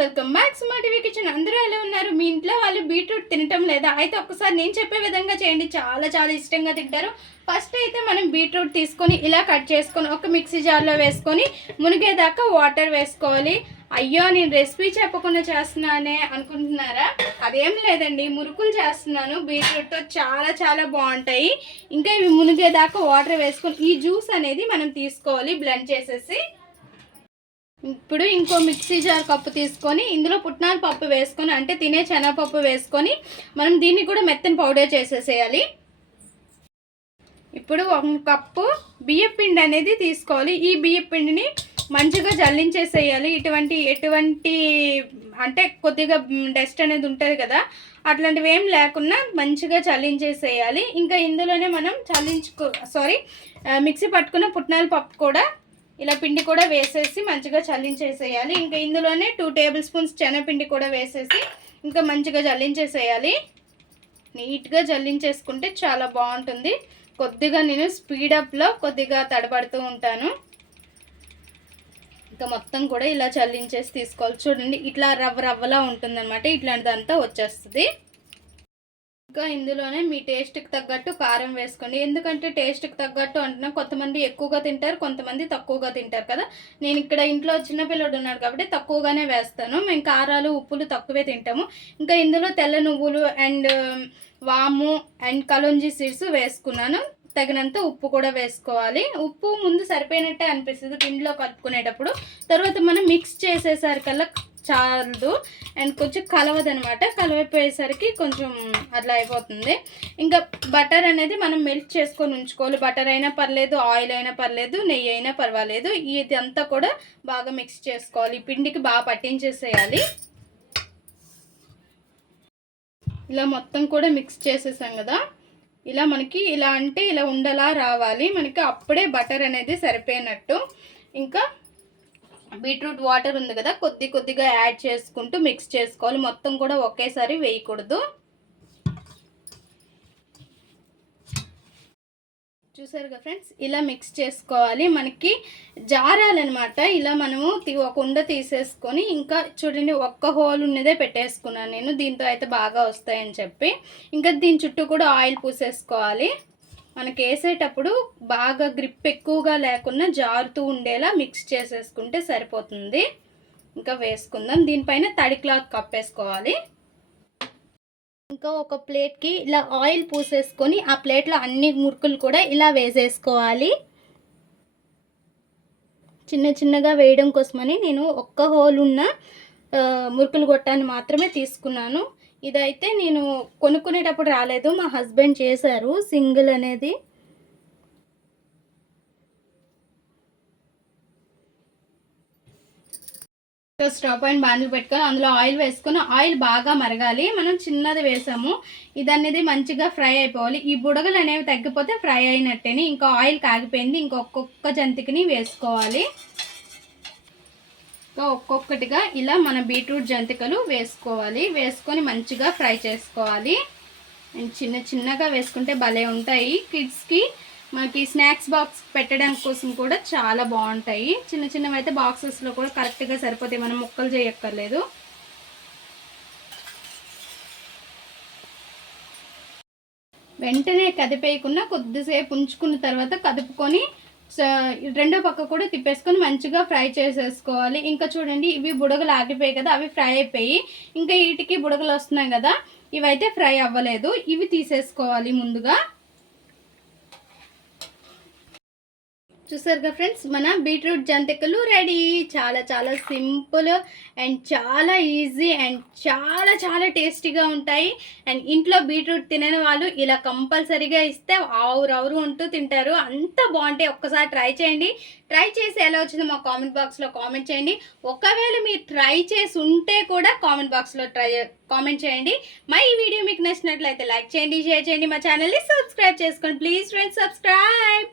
Welcome back Suma TV kitchen. అందరూ ఎలా ఉన్నారు? మీ ఇంట్లో వాళ్ళు బీట్రూట్ తినటం లేదా? అయితే ఒక్కసారి నేను చెప్పే విధంగా చేయండి. చాలా చాలా ఇష్టంగా తింటారు. ఫస్ట్ అయితే మనం బీట్రూట్ తీసుకొని ఇలా కట్ చేసుకొని ఒక మిక్సీ జార్లో వేసుకొని మునిగేదాకా వాటర్ వేసుకోవాలి. అయ్యో నేను రెసిపీ చెప్పకుండా చేస్తున్నానే అనుకుంటున్నారా? అదేం లేదండి. మురుకులు చేస్తున్నాను. బీట్రూట్తో చాలా చాలా బాగుంటాయి. ఇంకా ఇవి మునిగేదాకా వాటర్ వేసుకొని ఈ జ్యూస్ అనేది మనం తీసుకోవాలి. బ్లెండ్ చేసేసి ఇప్పుడు ఇంకో మిక్సీ జార్ కప్పు తీసుకొని ఇందులో పుట్నాల పప్పు వేసుకొని అంటే తినే శనగపప్పు వేసుకొని మనం దీన్ని కూడా మెత్తని పౌడర్ చేసేసేయాలి. ఇప్పుడు ఒక కప్పు బియ్యం పిండి అనేది తీసుకోవాలి. ఈ బియ్యం పిండిని మంచిగా జల్లించేసేయాలి. ఇటువంటి ఎటువంటి అంటే కొద్దిగా డస్ట్ అనేది ఉంటుంది కదా అట్లాంటివి ఏం లేకుండా మంచిగా చల్లించేసేయాలి ఇంకా ఇందులోనే మనం చల్లించుకో సారీ మిక్సీ పట్టుకున్న పుట్నాల పప్పు కూడా ఇలా పిండి కూడా వేసేసి మంచిగా చల్లించేసేయాలి. ఇంకా ఇందులోనే టూ టేబుల్ స్పూన్స్ శనగపిండి కూడా వేసేసి ఇంకా మంచిగా జల్లించేసేయాలి నీట్గా జల్లించేసుకుంటే చాలా బాగుంటుంది. కొద్దిగా నేను స్పీడప్లో కొద్దిగా తడబడుతూ ఉంటాను. ఇంకా మొత్తం కూడా ఇలా చల్లించేసి తీసుకోవాలి. చూడండి ఇట్లా రవ్వ రవ్వలా ఉంటుందన్నమాట. ఇట్లాంటిదంతా వచ్చేస్తుంది. ఇంకా ఇందులోనే మీ టేస్ట్కి తగ్గట్టు కారం వేసుకోండి. ఎందుకంటే టేస్ట్కి తగ్గట్టు అంటున్నా. కొంతమంది ఎక్కువగా తింటారు కొంతమంది తక్కువగా తింటారు కదా. నేను ఇక్కడ ఇంట్లో చిన్నపిల్లడు ఉన్నాడు కాబట్టి తక్కువగానే వేస్తాను. మేము కారాలు ఉప్పులు తక్కువే తింటాము. ఇంకా ఇందులో తెల్ల నువ్వులు అండ్ వాము అండ్ కలుంజీ సీడ్స్ వేసుకున్నాను. తగినంత ఉప్పు కూడా వేసుకోవాలి. ఉప్పు ముందు సరిపోయినట్టే అనిపిస్తుంది. పిండిలో కలుపుకునేటప్పుడు. తర్వాత మనం మిక్స్ చేసేసరికల్లా చాలదు అండ్ కొంచెం కలవదు అనమాట కలవైపోయేసరికి కొంచెం అట్లా అయిపోతుంది. ఇంకా బటర్ అనేది మనం మెల్ట్ చేసుకొని ఉంచుకోవాలి. బటర్ అయినా పర్లేదు ఆయిల్ అయినా పర్లేదు నెయ్యి అయినా పర్వాలేదు. ఇది అంతా కూడా బాగా మిక్స్ చేసుకోవాలి. పిండికి బాగా పట్టించేసేయాలి. ఇలా మొత్తం కూడా మిక్స్ చేసేసాం కదా. ఇలా మనకి ఇలా అంటే ఇలా ఉండలా రావాలి. మనకి అప్పుడే బటర్ అనేది సరిపోయినట్టు. ఇంకా బీట్రూట్ వాటర్ ఉంది కదా కొద్ది కొద్దిగా యాడ్ చేసుకుంటూ మిక్స్ చేసుకోవాలి. మొత్తం కూడా ఒకేసారి వేయకూడదు. చూసారుగా ఫ్రెండ్స్? ఇలా మిక్స్ చేసుకోవాలి. మనకి జారాలన్నమాట. ఇలా మనము ఒక ఉండ తీసేసుకొని ఇంకా చూడండి ఒక్క హోల్ ఉన్నదే పెట్టేసుకున్నాను నేను. దీంతో అయితే బాగా వస్తాయని చెప్పి. ఇంకా దీని చుట్టూ కూడా ఆయిల్ పూసేసుకోవాలి. మనకి వేసేటప్పుడు బాగా గ్రిప్ ఎక్కువగా లేకుండా జారుతూ ఉండేలా మిక్స్ చేసేసుకుంటే సరిపోతుంది. ఇంకా వేసుకుందాం. దీనిపైన తడి క్లాత్ కప్పేసుకోవాలి. ఇంకా ఒక ప్లేట్కి ఇలా ఆయిల్ పూసేసుకొని ఆ ప్లేట్లో అన్ని మురుకులు కూడా ఇలా వేసేసుకోవాలి. చిన్న చిన్నగా వేయడం కోసమని నేను ఒక్క హోల్ ఉన్న మురుకులు గొట్టాన్ని మాత్రమే తీసుకున్నాను. ఇదైతే నేను కొనుక్కునేటప్పుడు రాలేదు. మా హస్బెండ్ చేశారు సింగిల్ అనేది. స్టవ్ పైన బాండ్లు పెట్టుకొని అందులో ఆయిల్ వేసుకొని ఆయిల్ బాగా మరగాలి. మనం చిన్నది వేసాము. ఇది అనేది మంచిగా ఫ్రై అయిపోవాలి. ఈ బుడగలు అనేవి తగ్గిపోతే ఫ్రై అయినట్టేని. ఇంకా ఆయిల్ కాగిపోయింది. ఇంకొక్కొక్క జంతికని వేసుకోవాలి. ఇంకా ఒక్కొక్కటిగా ఇలా మన బీట్రూట్ జంతికలు వేసుకోవాలి. వేసుకొని మంచిగా ఫ్రై చేసుకోవాలి. చిన్న చిన్నగా వేసుకుంటే భలే ఉంటాయి. కిడ్స్కి మనకి స్నాక్స్ బాక్స్ పెట్టడం కోసం కూడా చాలా బాగుంటాయి. చిన్న చిన్నవి అయితే బాక్సెస్లో కూడా కరెక్ట్గా సరిపోతాయి. మనం ముక్కలు చేయక్కర్లేదు. వెంటనే కదిపేయకుండా కొద్దిసేపు ఉంచుకున్న తర్వాత కదుపుకొని రెండో పక్క కూడా తిప్పేసుకొని మంచిగా ఫ్రై చేసేసుకోవాలి. ఇంకా చూడండి ఇవి బుడగలు ఆగిపోయాయి కదా అవి ఫ్రై అయిపోయి ఇంకా వీటికి బుడగలు వస్తున్నాయి కదా ఇవైతే ఫ్రై అవ్వలేదు. ఇవి తీసేసుకోవాలి ముందుగా. చూసారుగా ఫ్రెండ్స్? మన బీట్రూట్ జంతికలు రెడీ. చాలా చాలా సింపుల్ అండ్ చాలా ఈజీ అండ్ చాలా చాలా టేస్టీగా ఉంటాయి. అండ్ ఇంట్లో బీట్రూట్ తినని వాళ్ళు ఇలా కంపల్సరీగా ఇస్తే ఆవురవురు ఉంటూ తింటారు. అంత బాగుంటాయి ఒక్కసారి ట్రై చేయండి. ట్రై చేసి ఎలా వచ్చిందో మా కామెంట్ బాక్స్లో కామెంట్ చేయండి. ఒకవేళ మీరు ట్రై చేసి ఉంటే కూడా కామెంట్ బాక్స్లో ట్రై కామెంట్ చేయండి. మా ఈ వీడియో మీకు నచ్చినట్లయితే లైక్ చేయండి షేర్ చేయండి. మా ఛానల్ని సబ్స్క్రైబ్ చేసుకోండి. Please friends subscribe!